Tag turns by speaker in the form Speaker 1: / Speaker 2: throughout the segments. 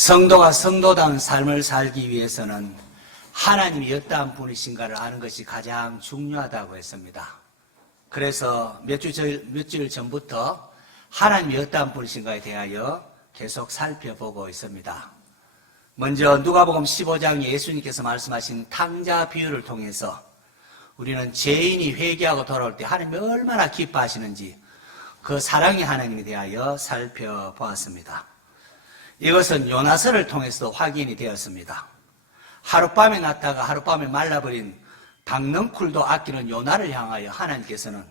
Speaker 1: 성도가 성도다운 삶을 살기 위해서는 하나님이 어떠한 분이신가를 아는 것이 가장 중요하다고 했습니다. 그래서 몇 주, 몇 주일 전부터 하나님이 어떠한 분이신가에 대하여 계속 살펴보고 있습니다. 먼저 누가복음 15장에 예수님께서 말씀하신 탕자 비유를 통해서 우리는 죄인이 회개하고 돌아올 때 하나님이 얼마나 기뻐하시는지 그 사랑의 하나님에 대하여 살펴보았습니다. 이것은 요나서를 통해서도 확인이 되었습니다. 하룻밤에 났다가 하룻밤에 말라버린 박넝쿨도 아끼는 요나를 향하여 하나님께서는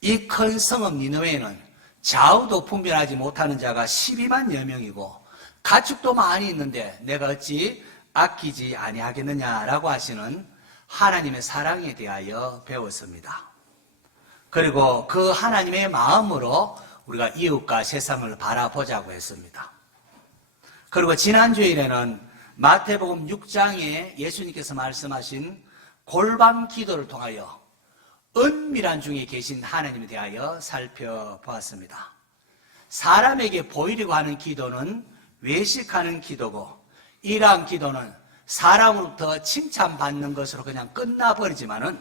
Speaker 1: 이 큰 성읍 니느웨에는 좌우도 분별하지 못하는 자가 12만여 명이고 가축도 많이 있는데 내가 어찌 아끼지 아니하겠느냐라고 하시는 하나님의 사랑에 대하여 배웠습니다. 그리고 그 하나님의 마음으로 우리가 이웃과 세상을 바라보자고 했습니다. 그리고 지난 주일에는 마태복음 6장에 예수님께서 말씀하신 골방 기도를 통하여 은밀한 중에 계신 하나님에 대하여 살펴보았습니다. 사람에게 보이려고 하는 기도는 외식하는 기도고 이러한 기도는 사람으로부터 칭찬받는 것으로 그냥 끝나버리지만은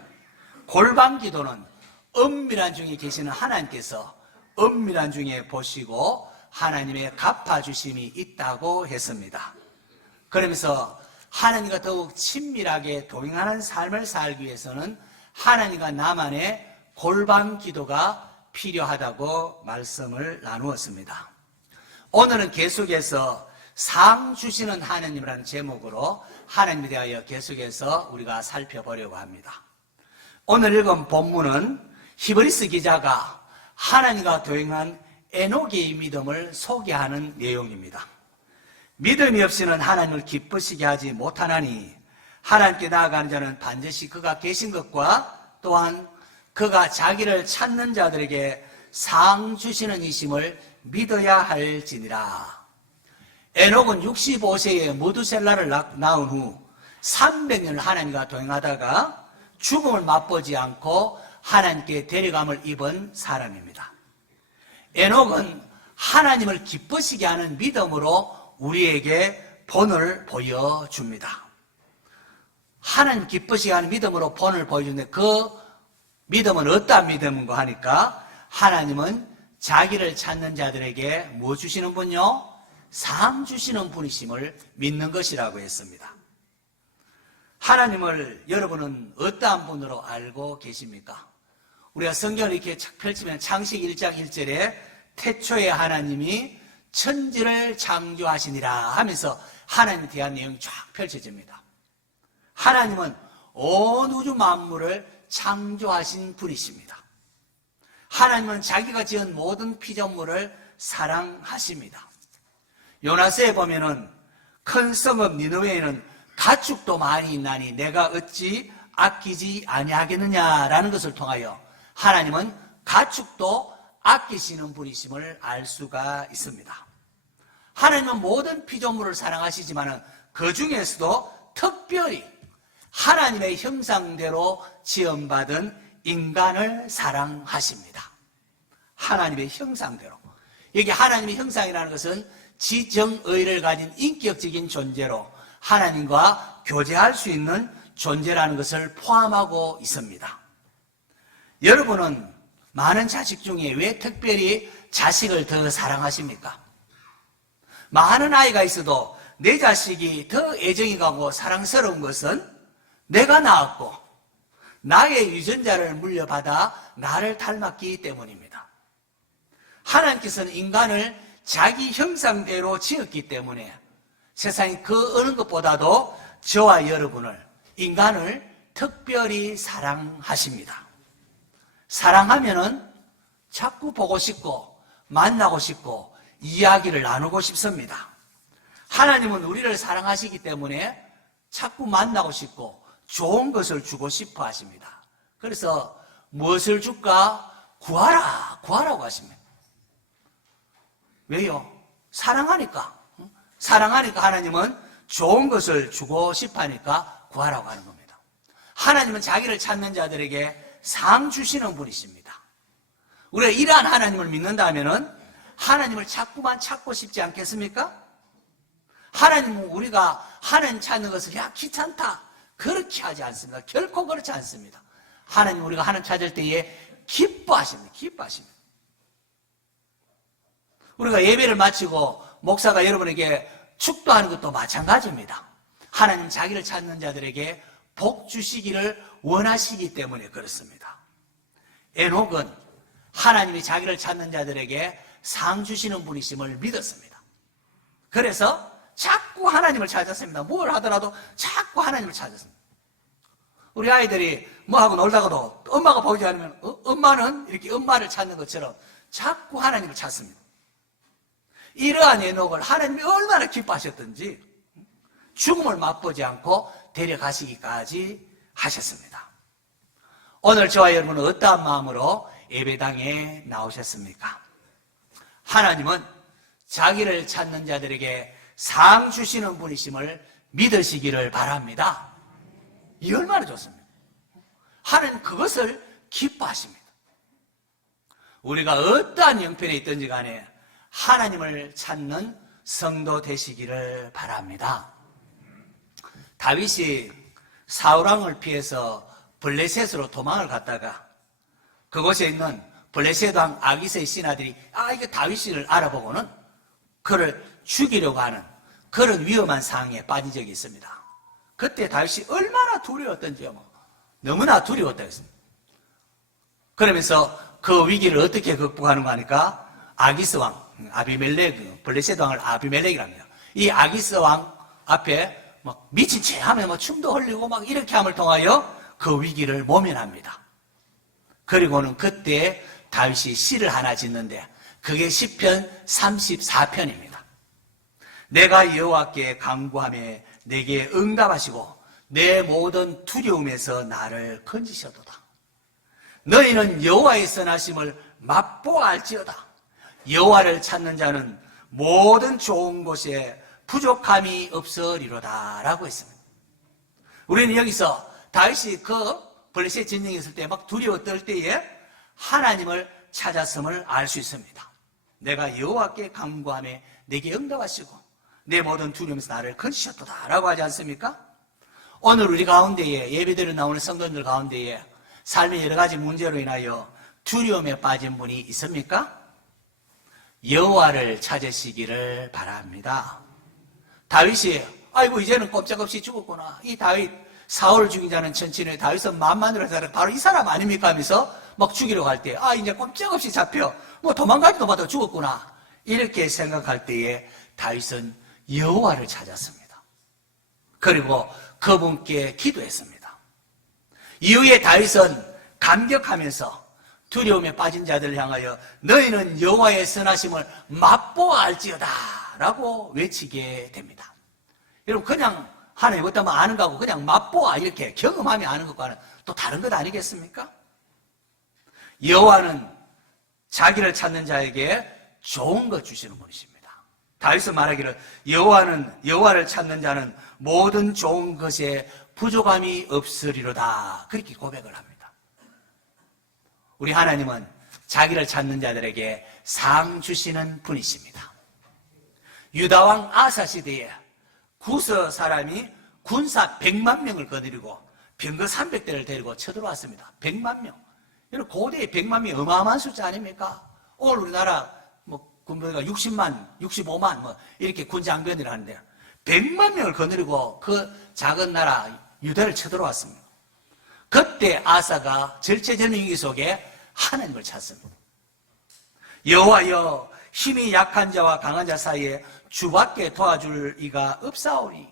Speaker 1: 골방 기도는 은밀한 중에 계시는 하나님께서 은밀한 중에 보시고 하나님의 갚아주심이 있다고 했습니다. 그러면서 하나님과 더욱 친밀하게 동행하는 삶을 살기 위해서는 하나님과 나만의 골방 기도가 필요하다고 말씀을 나누었습니다. 오늘은 계속해서 상 주시는 하나님이라는 제목으로 하나님에 대하여 계속해서 우리가 살펴보려고 합니다. 오늘 읽은 본문은 히브리스 기자가 하나님과 동행한 에녹의 믿음을 소개하는 내용입니다. 믿음이 없이는 하나님을 기쁘시게 하지 못하나니 하나님께 나아가는 자는 반드시 그가 계신 것과 또한 그가 자기를 찾는 자들에게 상 주시는 이심을 믿어야 할지니라. 에녹은 65세에 모두셀라를 낳은 후 300년을 하나님과 동행하다가 죽음을 맛보지 않고 하나님께 데려감을 입은 사람입니다. 에녹은 하나님을 기쁘시게 하는 믿음으로 우리에게 본을 보여줍니다. 하나님 기쁘시게 하는 믿음으로 본을 보여주는데 그 믿음은 어떠한 믿음인가 하니까 하나님은 자기를 찾는 자들에게 뭐 주시는 분요? 상 주시는 분이심을 믿는 것이라고 했습니다. 하나님을 여러분은 어떠한 분으로 알고 계십니까? 우리가 성경을 이렇게 착 펼치면 창식 1장 1절에 태초에 하나님이 천지를 창조하시니라 하면서 하나님에 대한 내용이 쫙 펼쳐집니다. 하나님은 온 우주 만물을 창조하신 분이십니다. 하나님은 자기가 지은 모든 피조물을 사랑하십니다. 요나스에 보면은 큰 성읍 니느웨에는 가축도 많이 있나니 내가 어찌 아끼지 아니하겠느냐라는 것을 통하여 하나님은 가축도 아끼시는 분이심을 알 수가 있습니다. 하나님은 모든 피조물을 사랑하시지만 그 중에서도 특별히 하나님의 형상대로 지음받은 인간을 사랑하십니다. 하나님의 형상대로. 여기 하나님의 형상이라는 것은 지정의를 가진 인격적인 존재로 하나님과 교제할 수 있는 존재라는 것을 포함하고 있습니다. 여러분은 많은 자식 중에 왜 특별히 자식을 더 사랑하십니까? 많은 아이가 있어도 내 자식이 더 애정이 가고 사랑스러운 것은 내가 낳았고 나의 유전자를 물려받아 나를 닮았기 때문입니다. 하나님께서는 인간을 자기 형상대로 지었기 때문에 세상이 그 어느 것보다도 저와 여러분을 인간을 특별히 사랑하십니다. 사랑하면은 자꾸 보고 싶고 만나고 싶고 이야기를 나누고 싶습니다. 하나님은 우리를 사랑하시기 때문에 자꾸 만나고 싶고 좋은 것을 주고 싶어 하십니다. 그래서 무엇을 줄까? 구하라, 구하라고 하십니다. 왜요? 사랑하니까. 사랑하니까 하나님은 좋은 것을 주고 싶어 하니까 구하라고 하는 겁니다. 하나님은 자기를 찾는 자들에게 상 주시는 분이십니다. 우리가 이러한 하나님을 믿는다면 하나님을 자꾸만 찾고 싶지 않겠습니까? 하나님은 우리가 하나님 찾는 것을 야 귀찮다 그렇게 하지 않습니다. 결코 그렇지 않습니다. 하나님 우리가 하나님 찾을 때에 기뻐하십니다. 기뻐하십니다. 우리가 예배를 마치고 목사가 여러분에게 축도하는 것도 마찬가지입니다. 하나님 자기를 찾는 자들에게 복 주시기를 원하시기 때문에 그렇습니다. 에녹은 하나님이 자기를 찾는 자들에게 상 주시는 분이심을 믿었습니다. 그래서 자꾸 하나님을 찾았습니다. 뭘 하더라도 자꾸 하나님을 찾았습니다. 우리 아이들이 뭐하고 놀다가도 엄마가 보지 않으면 어? 엄마는 이렇게 엄마를 찾는 것처럼 자꾸 하나님을 찾습니다. 이러한 에녹을 하나님이 얼마나 기뻐하셨던지 죽음을 맛보지 않고 데려가시기까지 하셨습니다. 오늘 저와 여러분은 어떠한 마음으로 예배당에 나오셨습니까? 하나님은 자기를 찾는 자들에게 상 주시는 분이심을 믿으시기를 바랍니다. 이 얼마나 좋습니까? 하나님 그것을 기뻐하십니다. 우리가 어떠한 형편에 있든지 간에 하나님을 찾는 성도 되시기를 바랍니다. 다윗이 사울왕을 피해서 블레셋으로 도망을 갔다가 그곳에 있는 블레셋 왕 아기스의 신하들이 아 이게 다윗을 알아보고는 그를 죽이려고 하는 그런 위험한 상황에 빠진 적이 있습니다. 그때 다윗이 얼마나 두려웠던지요. 뭐. 너무나 두려웠다 했습니다. 그러면서 그 위기를 어떻게 극복하는가 하니까 아기스 왕 아비멜렉 블레셋 왕을 아비멜렉이랍니다. 이 아기스 왕 앞에 막 미친 채 하면 뭐 춤도 흘리고 막 이렇게 함을 통하여 그 위기를 모면합니다. 그리고는 그때 다윗이 시를 하나 짓는데 그게 시편 34편입니다. 내가 여호와께 간구함에 내게 응답하시고 내 모든 두려움에서 나를 건지셔도다. 너희는 여호와의 선하심을 맛보알지어다. 여호와를 찾는 자는 모든 좋은 곳에 부족함이 없으리로다라고 했습니다. 우리는 여기서 다윗이 그 블레셋 진영에 있을 때 막 두려워 떨 때에 하나님을 찾았음을 알 수 있습니다. 내가 여호와께 간구함에 내게 응답하시고 내 모든 두려움에서 나를 건지셨도다라고 하지 않습니까? 오늘 우리 가운데에 예배드려 나오는 성도들 가운데에 삶의 여러 가지 문제로 인하여 두려움에 빠진 분이 있습니까? 여호와를 찾으시기를 바랍니다. 다윗이 아이고 이제는 꼼짝없이 죽었구나. 이 다윗 사울 죽인 자는 천친의 다윗은 만만으로 사람 바로 이 사람 아닙니까 하면서 막 죽이러 갈때아 이제 꼼짝없이 잡혀 뭐 도망가지도 못하고 죽었구나 이렇게 생각할 때에 다윗은 여호와를 찾았습니다. 그리고 그분께 기도했습니다. 이후에 다윗은 감격하면서 두려움에 빠진 자들을 향하여 너희는 여호와의 선하심을 맛보알지어다 라고 외치게 됩니다. 여러분 그냥 하나님 어떤 말 아는 거하고 그냥 맛보아 이렇게 경험하며 아는 것과는 또 다른 것 아니겠습니까? 여호와는 자기를 찾는 자에게 좋은 것 주시는 분이십니다. 다윗은 말하기를 여호와는 여호와를 찾는 자는 모든 좋은 것에 부족함이 없으리로다 그렇게 고백을 합니다. 우리 하나님은 자기를 찾는 자들에게 상 주시는 분이십니다. 유다왕 아사 시대에 구서 사람이 군사 100만 명을 거느리고 병거 300대를 데리고 쳐들어왔습니다. 100만 명. 여러분 고대에 100만 명이 어마어마한 숫자 아닙니까? 오늘 우리나라 뭐 군부대가 60만, 65만 뭐 이렇게 군 장병이라 하는데 100만 명을 거느리고 그 작은 나라 유다를 쳐들어왔습니다. 그때 아사가 절체절명기 속에 하나님을 찾습니다. 여호와여 힘이 약한 자와 강한 자 사이에 주밖에 도와줄 이가 없사오니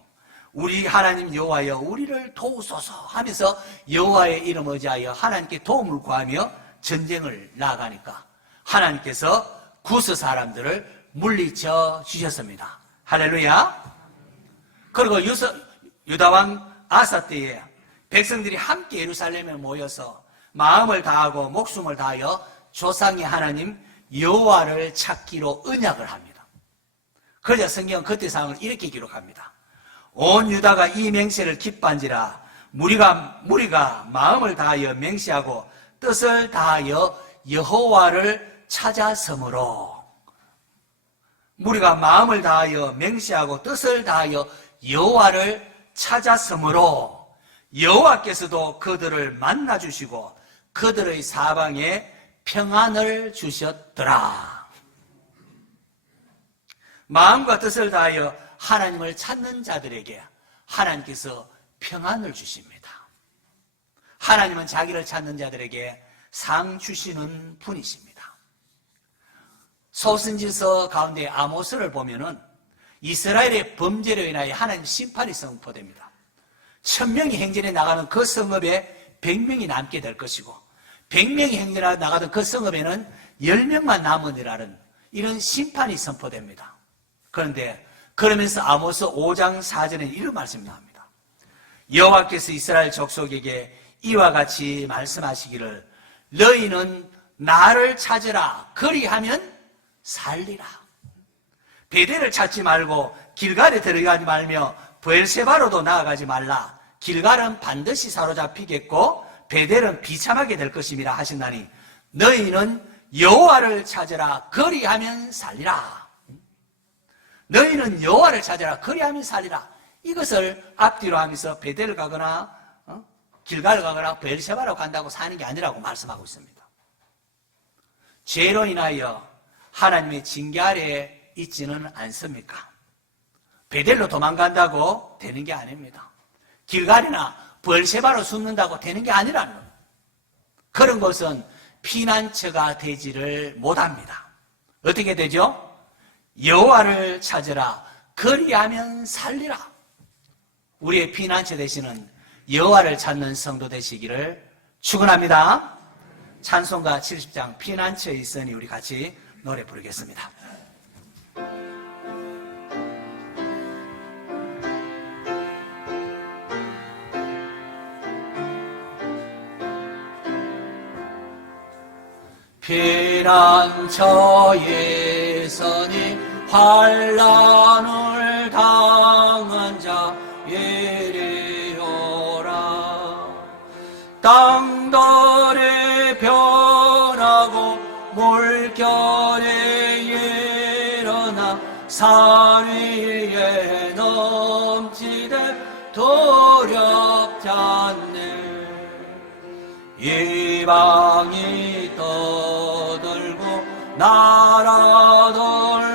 Speaker 1: 우리 하나님 여호와여 우리를 도우소서 하면서 여호와의 이름 의지하여 하나님께 도움을 구하며 전쟁을 나아가니까 하나님께서 구스 사람들을 물리쳐 주셨습니다. 할렐루야. 그리고 유다왕 아사 때에 백성들이 함께 예루살렘에 모여서 마음을 다하고 목숨을 다하여 조상의 하나님 여호와를 찾기로 언약을 합니다. 그러자 성경은 그때 상황을 이렇게 기록합니다. 온 유다가 이 맹세를 기뻐한지라 무리가 무리가 마음을 다하여 맹세하고 뜻을 다하여 여호와를 찾아섬으로 우리가 마음을 다하여 맹세하고 뜻을 다하여 여호와를 찾았으므로 여호와께서도 그들을 만나 주시고 그들의 사방에 평안을 주셨더라. 마음과 뜻을 다하여 하나님을 찾는 자들에게 하나님께서 평안을 주십니다. 하나님은 자기를 찾는 자들에게 상 주시는 분이십니다. 소선지서 가운데 아모스를 보면은 이스라엘의 범죄로 인하여 하나님 심판이 선포됩니다. 천명이 행진해 나가는 그 성읍에 백명이 남게 될 것이고 백명이 행진해 나가던 그 성읍에는 열명만 남으니라는 이런 심판이 선포됩니다. 그런데 그러면서 아모스 5장 4절에 이런 말씀이 나옵니다. 여호와께서 이스라엘 족속에게 이와 같이 말씀하시기를 너희는 나를 찾으라 그리하면 살리라. 베델을 찾지 말고 길갈에 들어가지 말며 부엘세바로도 나아가지 말라. 길갈은 반드시 사로잡히겠고 베델은 비참하게 될 것임이라 하신다니 너희는 여호와를 찾으라 그리하면 살리라. 너희는 여호와를 찾으라 그리하면 살리라. 이것을 앞뒤로 하면서 베델을 가거나 어? 길갈 가거나 부엘세바로 간다고 사는 게 아니라고 말씀하고 있습니다. 죄로 인하여 하나님의 징계 아래에 있지는 않습니까? 베델로 도망간다고 되는 게 아닙니다. 길갈이나 벌세바로 숨는다고 되는 게 아니라는. 그런 것은 피난처가 되지를 못합니다. 어떻게 되죠? 여호와를 찾으라 그리하면 살리라. 우리의 피난처 되시는 여호와를 찾는 성도 되시기를 축원합니다. 찬송가 70장 피난처에 있으니 우리 같이 노래 부르겠습니다. 피난처에 서니 환란을 당한 자 예리오라. 땅들이 변하고 물결에 일어나 산 위에 넘치되 두렵지 않네. 이방이 떠들고 나라들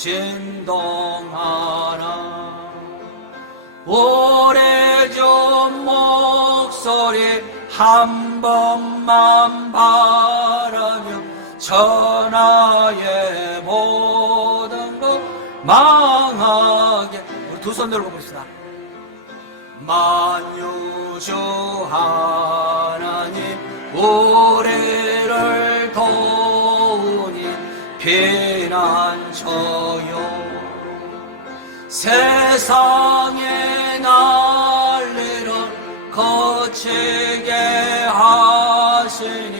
Speaker 1: 진동하나 오래전 목소리 한 번만 바라며 천하의 모든 것 망하게. 우리 두 손 들고 봅시다. 만유주 하나님 우리를 도우니 피 난처요. 세상의 난리를 거치게 하시니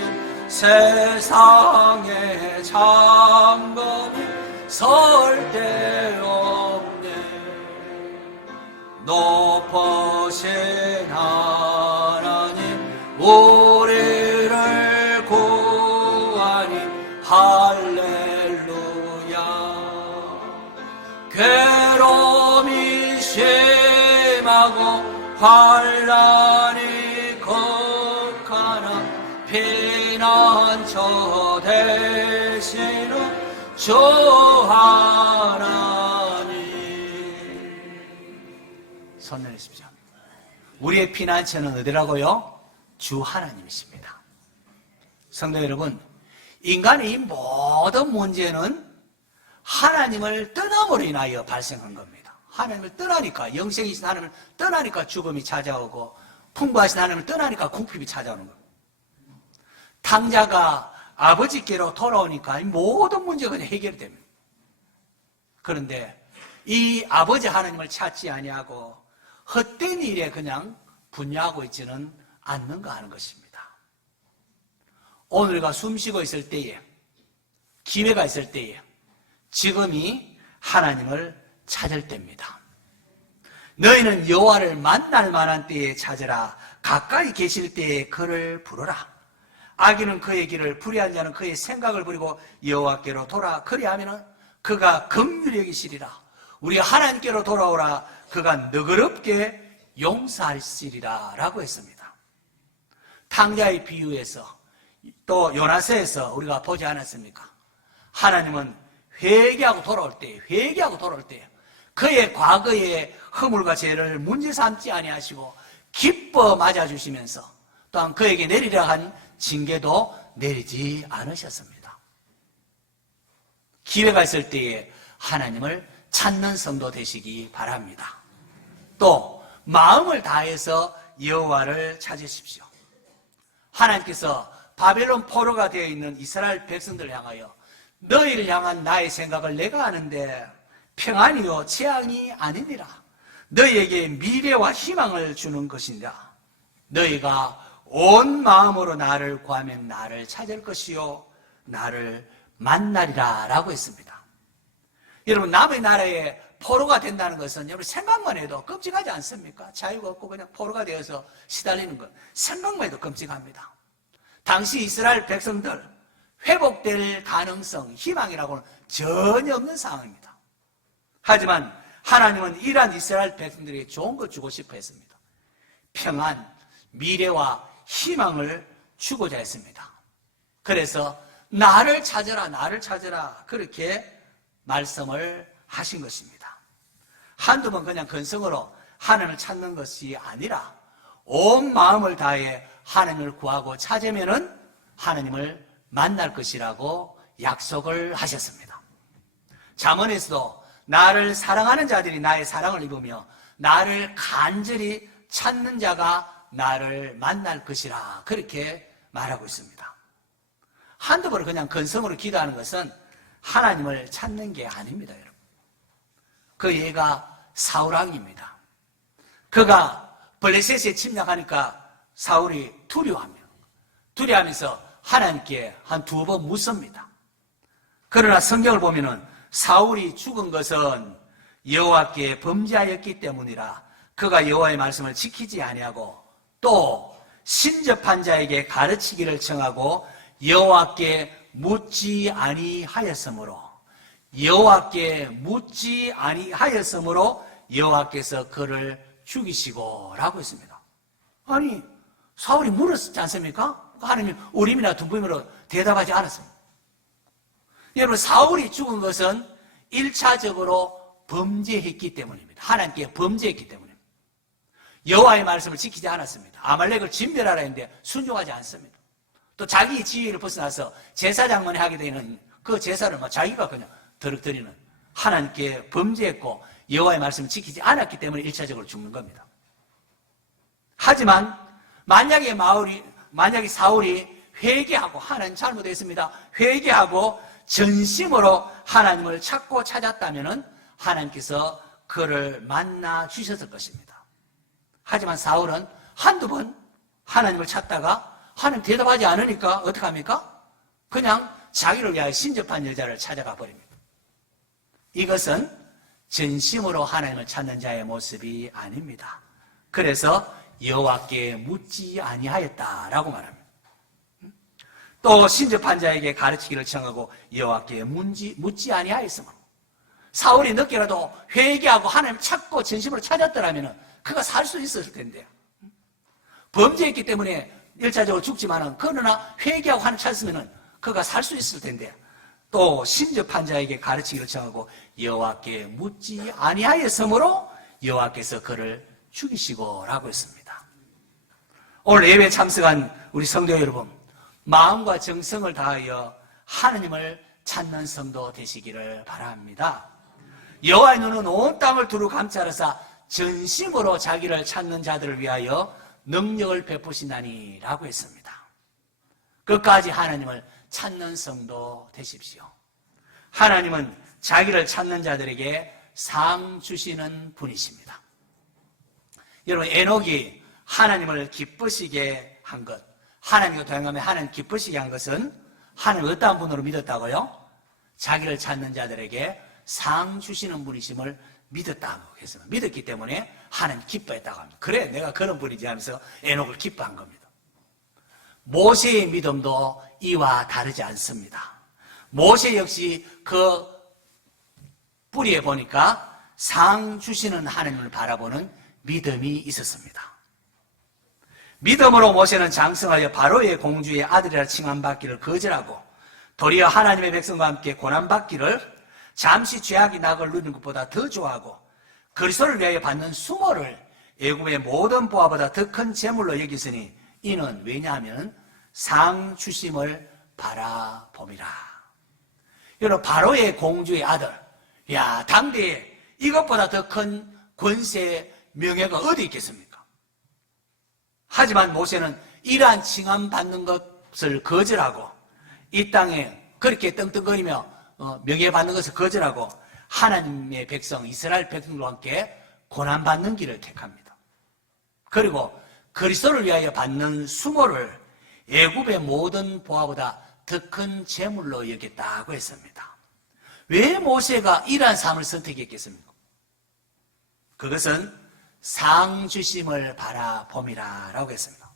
Speaker 1: 세상의 장검이 설데 없네. 높으신 하나님 우 환란이 극하나 피난처 되시는 주 하나님 손 내리십시오 우리의 피난처는 어디라고요? 주 하나님이십니다 성도 여러분 인간의 이 모든 문제는 하나님을 떠남으로 인하여 발생한 겁니다. 하나님을 떠나니까 영생이신 하나님을 떠나니까 죽음이 찾아오고 풍부하신 하나님을 떠나니까 궁핍이 찾아오는 겁니다. 탕자가 아버지께로 돌아오니까 이 모든 문제가 그냥 해결이 됩니다. 그런데 이 아버지 하나님을 찾지 아니하고 헛된 일에 그냥 분야하고 있지는 않는가 하는 것입니다. 오늘과 숨 쉬고 있을 때에 기회가 있을 때에 지금이 하나님을 찾을 때입니다. 너희는 여호와를 만날 만한 때에 찾으라. 가까이 계실 때에 그를 부르라. 악인은 그의 길을 불의한 자는 그의 생각을 부리고 여호와께로 돌아 그리하면은 그가 긍휼히 여기시리라 우리 하나님께로 돌아오라 그가 너그럽게 용서하시리라 라고 했습니다 탕자의 비유에서 또 요나서에서 우리가 보지 않았습니까? 하나님은 회개하고 돌아올 때, 회개하고 돌아올 때 그의 과거의 허물과 죄를 문제 삼지 아니하시고 기뻐 맞아주시면서 또한 그에게 내리려 한 징계도 내리지 않으셨습니다. 기회가 있을 때에 하나님을 찾는 성도 되시기 바랍니다. 또 마음을 다해서 여호와를 찾으십시오. 하나님께서 바벨론 포로가 되어 있는 이스라엘 백성들을 향하여 너희를 향한 나의 생각을 내가 아는데 평안이요 재앙이 아니니라. 너희에게 미래와 희망을 주는 것이니라. 너희가 온 마음으로 나를 구하면 나를 찾을 것이요 나를 만나리라 라고 했습니다. 여러분 남의 나라에 포로가 된다는 것은 여러분 생각만 해도 끔찍하지 않습니까? 자유가 없고 그냥 포로가 되어서 시달리는 것 생각만 해도 끔찍합니다. 당시 이스라엘 백성들 회복될 가능성, 희망이라고는 전혀 없는 상황입니다. 하지만 하나님은 이러한 이스라엘 백성들에게 좋은 것 주고 싶어 했습니다. 평안, 미래와 희망을 주고자 했습니다. 그래서 나를 찾아라, 나를 찾아라 그렇게 말씀을 하신 것입니다. 한두 번 그냥 근성으로 하나님을 찾는 것이 아니라 온 마음을 다해 하나님을 구하고 찾으면은 하나님을 만날 것이라고 약속을 하셨습니다. 잠언에서도 나를 사랑하는 자들이 나의 사랑을 입으며 나를 간절히 찾는 자가 나를 만날 것이라 그렇게 말하고 있습니다. 한두 번을 그냥 근성으로 기도하는 것은 하나님을 찾는 게 아닙니다, 여러분. 그 얘가 사울왕입니다. 그가 블레셋에 침략하니까 사울이 두려워하며 두려워하면서 하나님께 한 두 번 묻습니다. 그러나 성경을 보면은 사울이 죽은 것은 여호와께 범죄하였기 때문이라 그가 여호와의 말씀을 지키지 아니하고 또 신접한 자에게 가르치기를 청하고 여호와께 묻지 아니하였으므로 여호와께 묻지 아니하였으므로 여호와께서 그를 죽이시고라고 했습니다. 아니 사울이 물었지 않습니까? 하나님 우림이나 둠붐으로 대답하지 않았습니다. 여러분 사울이 죽은 것은 1차적으로 범죄했기 때문입니다. 하나님께 범죄했기 때문입니다. 여호와의 말씀을 지키지 않았습니다. 아말렉을 진멸하라 했는데 순종하지 않습니다. 또 자기 지위를 벗어나서 제사장만이 하게 되는 그 제사를 뭐 자기가 그냥 더럭드리는 하나님께 범죄했고 여호와의 말씀을 지키지 않았기 때문에 1차적으로 죽는 겁니다. 하지만 만약에 마울이 만약에 사울이 회개하고 하나님 잘못했습니다. 회개하고 전심으로 하나님을 찾고 찾았다면은 하나님께서 그를 만나 주셨을 것입니다. 하지만 사울은 한두 번 하나님을 찾다가 하나님 대답하지 않으니까 어떻게 합니까? 그냥 자기를 위하여 신접한 여자를 찾아가 버립니다. 이것은 전심으로 하나님을 찾는 자의 모습이 아닙니다. 그래서 여호와께 묻지 아니하였다라고 말합니다. 또 신접한 자에게 가르치기를 청하고 여호와께 묻지, 묻지 아니하였으므로 사울이 늦게라도 회개하고 하나님 찾고 전심으로 찾았더라면 그가 살 수 있었을 텐데요. 범죄했기 때문에 일차적으로 죽지만은 그러나 회개하고 하나님 찾으면은 그가 살 수 있을 텐데 또 신접한 자에게 가르치기를 청하고 여호와께 묻지 아니하였으므로 여호와께서 그를 죽이시고라고 했습니다. 오늘 예배 참석한 우리 성도 여러분, 마음과 정성을 다하여 하나님을 찾는 성도 되시기를 바랍니다. 여호와의 눈은 온 땅을 두루 감찰하사 전심으로 자기를 찾는 자들을 위하여 능력을 베푸신다니라고 했습니다. 끝까지 하나님을 찾는 성도 되십시오. 하나님은 자기를 찾는 자들에게 상 주시는 분이십니다. 여러분 에녹이 하나님을 기쁘시게 한 것, 하나님과 동행하며 하나님 기쁘시게 한 것은 하나님 어떠한 분으로 믿었다고요? 자기를 찾는 자들에게 상 주시는 분이심을 믿었다고 했습니다. 믿었기 때문에 하나님 기뻐했다고 합니다. 그래, 내가 그런 분이지 하면서 에녹을 기뻐한 겁니다. 모세의 믿음도 이와 다르지 않습니다. 모세 역시 그 뿌리에 보니까 상 주시는 하나님을 바라보는 믿음이 있었습니다. 믿음으로 모세는 장성하여 바로의 공주의 아들이라 칭함받기를 거절하고 도리어 하나님의 백성과 함께 고난받기를 잠시 죄악이 낙을 누리는 것보다 더 좋아하고 그리스도를 위하여 받는 수모를 애굽의 모든 보화보다 더 큰 재물로 여기으니 이는 왜냐하면 상 주심을 바라봄이라. 여러분 바로의 공주의 아들, 야 당대에 이것보다 더 큰 권세 명예가 어디 있겠습니까? 하지만 모세는 이러한 칭함 받는 것을 거절하고 이 땅에 그렇게 떵떵거리며 어, 명예 받는 것을 거절하고 하나님의 백성 이스라엘 백성과 함께 고난 받는 길을 택합니다. 그리고 그리스도를 위하여 받는 수모를 애굽의 모든 보화보다 더 큰 재물로 여겼다고 했습니다. 왜 모세가 이러한 삶을 선택했겠습니까? 그것은 상 주심을 바라봄이라 라고 했습니다.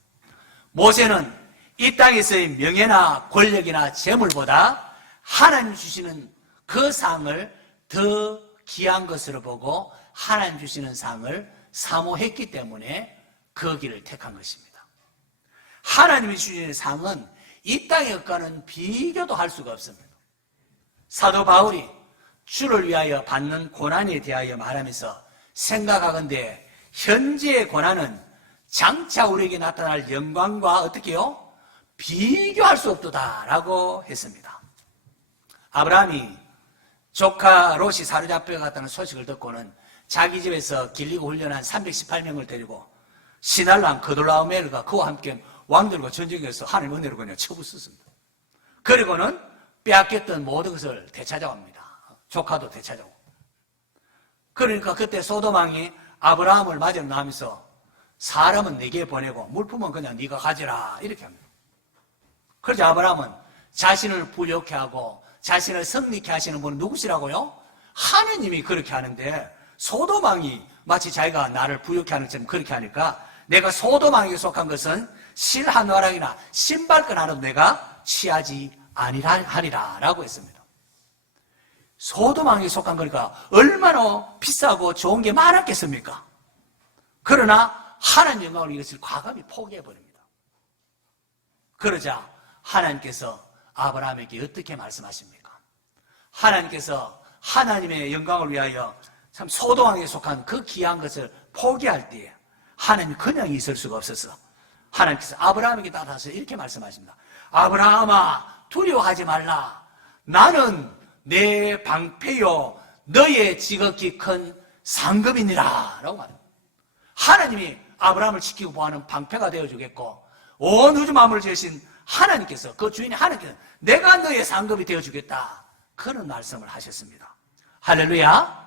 Speaker 1: 모세는 이 땅에서의 명예나 권력이나 재물보다 하나님 주시는 그 상을 더 귀한 것으로 보고 하나님 주시는 상을 사모했기 때문에 그 길을 택한 것입니다. 하나님이 주시는 상은 이 땅의 것과는 비교도 할 수가 없습니다. 사도 바울이 주를 위하여 받는 고난에 대하여 말하면서 생각하건대 현재의 고난은 장차 우리에게 나타날 영광과 어떻게요? 비교할 수 없도다라고 했습니다. 아브라함이 조카 롯이 사로잡혀 갔다는 소식을 듣고는 자기 집에서 길리고 훈련한 318명을 데리고 신할랑 그돌라오멜과 그와 함께 왕들과 전쟁에서 하늘 은혜로 그냥 쳐부었습니다. 그리고는 빼앗겼던 모든 것을 되찾아옵니다. 조카도 되찾아오고. 그러니까 그때 소도망이 아브라함을 맞으러 나면서 사람은 네게 보내고 물품은 그냥 네가 가지라 이렇게 합니다. 그래서 아브라함은 자신을 부욕케 하고 자신을 성리케 하시는 분은 누구시라고요? 하느님이 그렇게 하는데 소도망이 마치 자기가 나를 부욕케 하는 것처럼 그렇게 하니까 내가 소도망에게 속한 것은 실한 와랑이나 신발끈 하나도 내가 취하지 아니라 하리라 라고 했습니다. 소도망에 속한 거니까 얼마나 비싸고 좋은 게 많았겠습니까? 그러나 하나님 영광을 이것을 과감히 포기해 버립니다. 그러자 하나님께서 아브라함에게 어떻게 말씀하십니까? 하나님께서 하나님의 영광을 위하여 참 소도왕에 속한 그 귀한 것을 포기할 때에 하나님이 그냥 있을 수가 없어서 하나님께서 아브라함에게 따라서 이렇게 말씀하십니다. 아브라함아 두려워하지 말라. 나는 내 방패요 너의 지극히 큰 상급이니라 라고 말합니다. 하나님이 아브라함을 지키고 보하는 방패가 되어주겠고 온 우주 만물을 지으신 하나님께서 그 주인이 하나님께서 내가 너의 상급이 되어주겠다 그런 말씀을 하셨습니다. 할렐루야.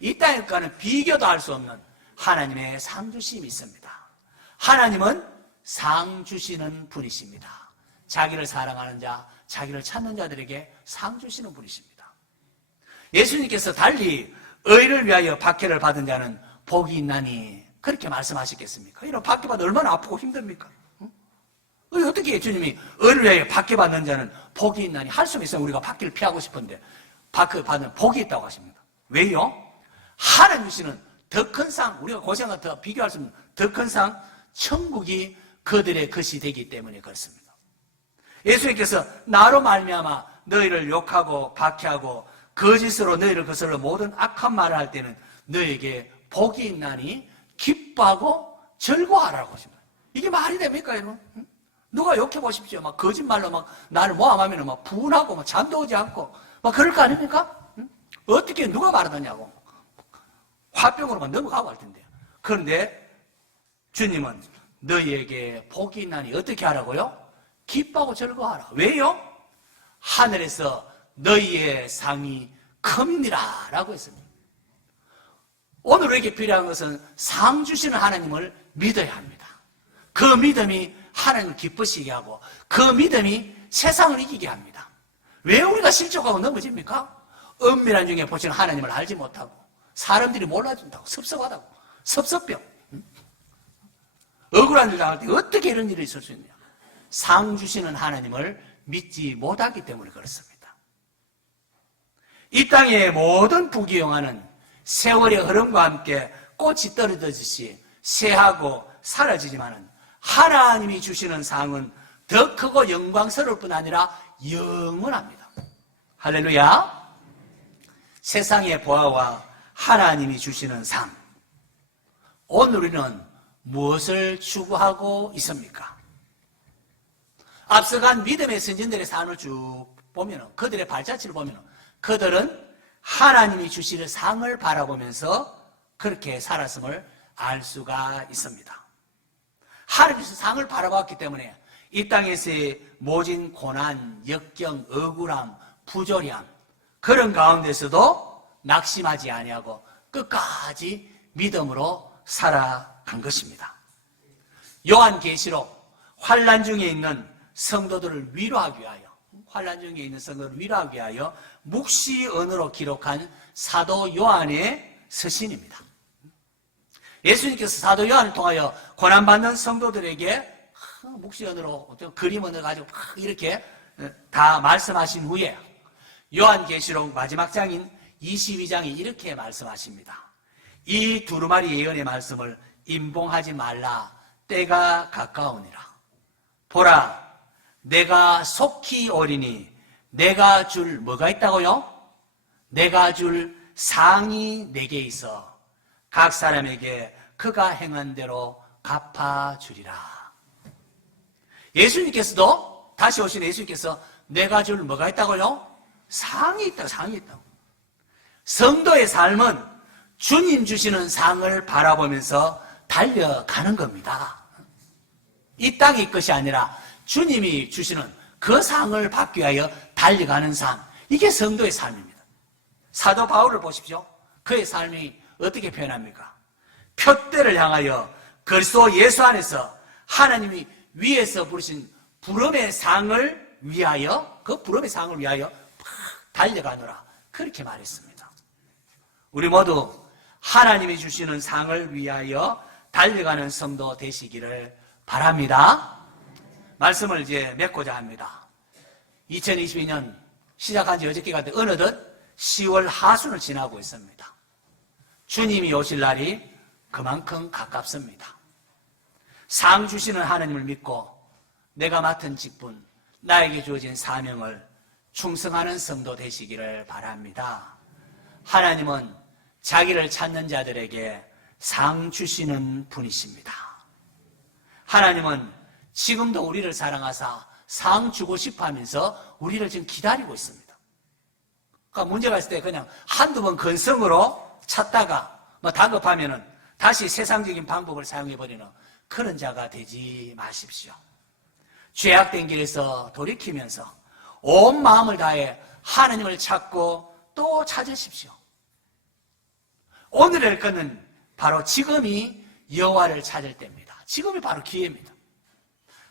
Speaker 1: 이 땅과는 비교도 할 수 없는 하나님의 상 주심이 있습니다. 하나님은 상 주시는 분이십니다. 자기를 사랑하는 자, 자기를 찾는 자들에게 상 주시는 분이십니다. 예수님께서 달리 의를 위하여 박해를 받은 자는 복이 있나니 그렇게 말씀하셨겠습니까? 이런 박해받아 얼마나 아프고 힘듭니까? 어떻게 주님이 의를 위하여 박해받는 자는 복이 있나니 할 수 있으면 우리가 박해를 피하고 싶은데 박해받는 복이 있다고 하십니다. 왜요? 하나님 주시는 더 큰 상, 우리가 고생과 더 비교할 수 없는 더 큰 상, 천국이 그들의 것이 되기 때문에 그렇습니다. 예수님께서 나로 말미암아 너희를 욕하고 박해하고 거짓으로 너희를 거슬러 모든 악한 말을 할 때는 너에게 복이 있나니 기뻐하고 즐거워하라고 하십니다. 이게 말이 됩니까, 여러분? 누가 욕해 보십시오. 막 거짓말로 막 나를 모함하면 막 분하고 막 잠도 오지 않고 막 그럴 거 아닙니까? 어떻게 누가 말하느냐고. 화병으로 만 넘어가고 할 텐데요. 그런데 주님은 너희에게 복이 있나니 어떻게 하라고요? 기뻐하고 즐거워하라. 왜요? 하늘에서 너희의 상이 큼이니라 라고 했습니다. 오늘 우리에게 필요한 것은 상 주시는 하나님을 믿어야 합니다. 그 믿음이 하나님을 기쁘시게 하고 그 믿음이 세상을 이기게 합니다. 왜 우리가 실족하고 넘어집니까? 은밀한 중에 보시는 하나님을 알지 못하고 사람들이 몰라준다고 섭섭하다고 섭섭병 억울한 일 당할 때 어떻게 이런 일이 있을 수 있냐 상 주시는 하나님을 믿지 못하기 때문에 그렇습니다. 이 땅의 모든 부귀영화는 세월의 흐름과 함께 꽃이 떨어지듯이 쇠하고 사라지지만은 하나님이 주시는 상은 더 크고 영광스러울 뿐 아니라 영원합니다. 할렐루야. 세상의 보아와 하나님이 주시는 상. 오늘 우리는 무엇을 추구하고 있습니까? 앞서간 믿음의 선진들의 삶을 쭉 보면, 그들의 발자취를 보면, 그들은 하나님이 주실 상을 바라보면서 그렇게 살았음을 알 수가 있습니다. 하나님께서 상을 바라봤기 때문에 이 땅에서의 모진 고난, 역경, 억울함, 부조리함 그런 가운데서도 낙심하지 아니하고 끝까지 믿음으로 살아간 것입니다. 요한계시록 환란 중에 있는 성도들을 위로하기 위하여 환란 중에 있는 성도들을 위로하기 위하여 묵시 언어로 기록한 사도 요한의 서신입니다. 예수님께서 사도 요한을 통하여 고난받는 성도들에게 묵시 언어로 그림 언어 가지고 막 이렇게 다 말씀하신 후에 요한계시록 마지막 장인 22장이 이렇게 말씀하십니다. 이 두루마리 예언의 말씀을 임봉하지 말라 때가 가까우니라. 보라, 내가 속히 오리니 내가 줄 뭐가 있다고요? 내가 줄 상이 내게 있어 각 사람에게 그가 행한 대로 갚아주리라. 예수님께서도 다시 오신 예수님께서 내가 줄 뭐가 있다고요? 상이 있다, 상이 있다고. 성도의 삶은 주님 주시는 상을 바라보면서 달려가는 겁니다. 이 땅의 것이 아니라 주님이 주시는 그 상을 받기 위하여 달려가는 삶. 이게 성도의 삶입니다. 사도 바울을 보십시오. 그의 삶이 어떻게 표현합니까? 표대를 향하여 그리스도 예수 안에서 하나님이 위에서 부르신 부름의 상을 위하여 그 부름의 상을 위하여 막 달려가노라 그렇게 말했습니다. 우리 모두 하나님이 주시는 상을 위하여 달려가는 성도 되시기를 바랍니다. 말씀을 이제 맺고자 합니다. 2022년 시작한 지 어저께 같은 어느덧 10월 하순을 지나고 있습니다. 주님이 오실 날이 그만큼 가깝습니다. 상 주시는 하나님을 믿고 내가 맡은 직분, 나에게 주어진 사명을 충성하는 성도 되시기를 바랍니다. 하나님은 자기를 찾는 자들에게 상 주시는 분이십니다. 하나님은 지금도 우리를 사랑하사 상 주고 싶어 하면서 우리를 지금 기다리고 있습니다. 그러니까 문제가 있을 때 그냥 한두 번 건성으로 찾다가 뭐 다급하면은 다시 세상적인 방법을 사용해버리는 그런 자가 되지 마십시오. 죄악된 길에서 돌이키면서 온 마음을 다해 하나님을 찾고 또 찾으십시오. 오늘의 것은 바로 지금이 여호와를 찾을 때입니다. 지금이 바로 기회입니다.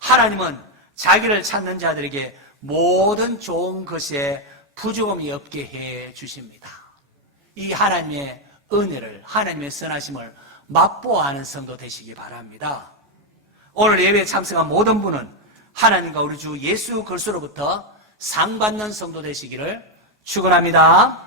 Speaker 1: 하나님은 자기를 찾는 자들에게 모든 좋은 것에 부족함이 없게 해 주십니다. 이 하나님의 은혜를 하나님의 선하심을 맛보아하는 성도 되시기 바랍니다. 오늘 예배에 참석한 모든 분은 하나님과 우리 주 예수 그리스도로부터 상 받는 성도 되시기를 축원합니다.